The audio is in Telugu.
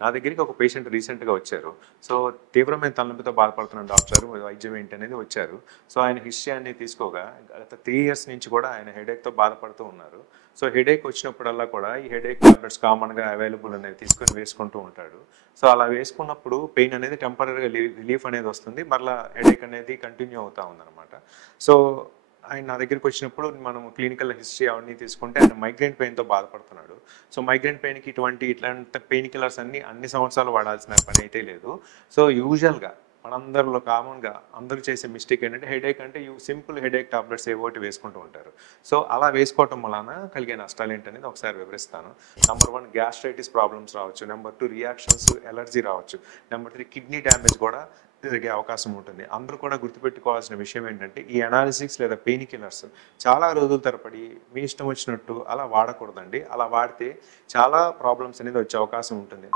నా దగ్గరికి ఒక పేషెంట్ రీసెంట్‌గా వచ్చారు. సో, తీవ్రమైన తలనొప్పితో బాధపడుతున్నాను డాక్టర్ వైద్యం ఏంటి అనేది వచ్చారు. సో, ఆయన హిస్టరీ అన్ని తీసుకోగా గత 3 ఇయర్స్ నుంచి కూడా ఆయన హెడేక్‌తో బాధపడుతూ ఉన్నారు. సో, హెడేక్ వచ్చినప్పుడల్లా కూడా ఈ హెడేక్ టాబ్లెట్స్ కామన్‌గా అవైలబుల్ అనేవి తీసుకొని వేసుకుంటూ ఉంటాడు. సో, అలా వేసుకున్నప్పుడు పెయిన్ అనేది టెంపరరీగా రిలీఫ్ అనేది వస్తుంది. మరలా హెడేక్ అనేది కంటిన్యూ అవుతా ఉందన్నమాట. సో, ఆయన నా దగ్గరికొచ్చినప్పుడు మనం క్లినికల్ హిస్టరీ అవన్నీ తీసుకుంటే ఆయన మైగ్రేన్ పెయిన్‌తో బాధపడుతున్నాడు. సో, మైగ్రేన్ పెయిన్‌కి ఇట్లాంటి పెయిన్ కిల్లర్స్ అన్ని సంవత్సరాలు వాడాల్సిన పనైతే లేదు. సో, యూజువల్‌గా మనందరిలో కామన్‌గా అందరూ చేసే మిస్టేక్ ఏంటంటే హెడేక్ అంటే సింపుల్ హెడేక్ టాబ్లెట్స్ ఏవో ఒకటి వేసుకుంటూ ఉంటారు. సో, అలా వేసుకోవటం వలన కలిగే నష్టాలేంటనేది ఒకసారి వివరిస్తాను. నంబర్ 1 గ్యాస్ట్రైటిస్ ప్రాబ్లమ్స్ రావచ్చు. నంబర్ 2 రియాక్షన్స్, ఎలర్జీ రావచ్చు. నంబర్ 3 కిడ్నీ డ్యామేజ్ కూడా జరిగే అవకాశం ఉంటుంది. అందరూ కూడా గుర్తుపెట్టుకోవాల్సిన విషయం ఏంటంటే, ఈ అనాలిసిక్స్ లేదా పెయిన్ కిల్లర్స్ చాలా రోజుల తరబడి మీ ఇష్టం వచ్చినట్టు అలా వాడకూడదండి. అలా వాడితే చాలా ప్రాబ్లమ్స్ అనేది వచ్చే అవకాశం ఉంటుంది.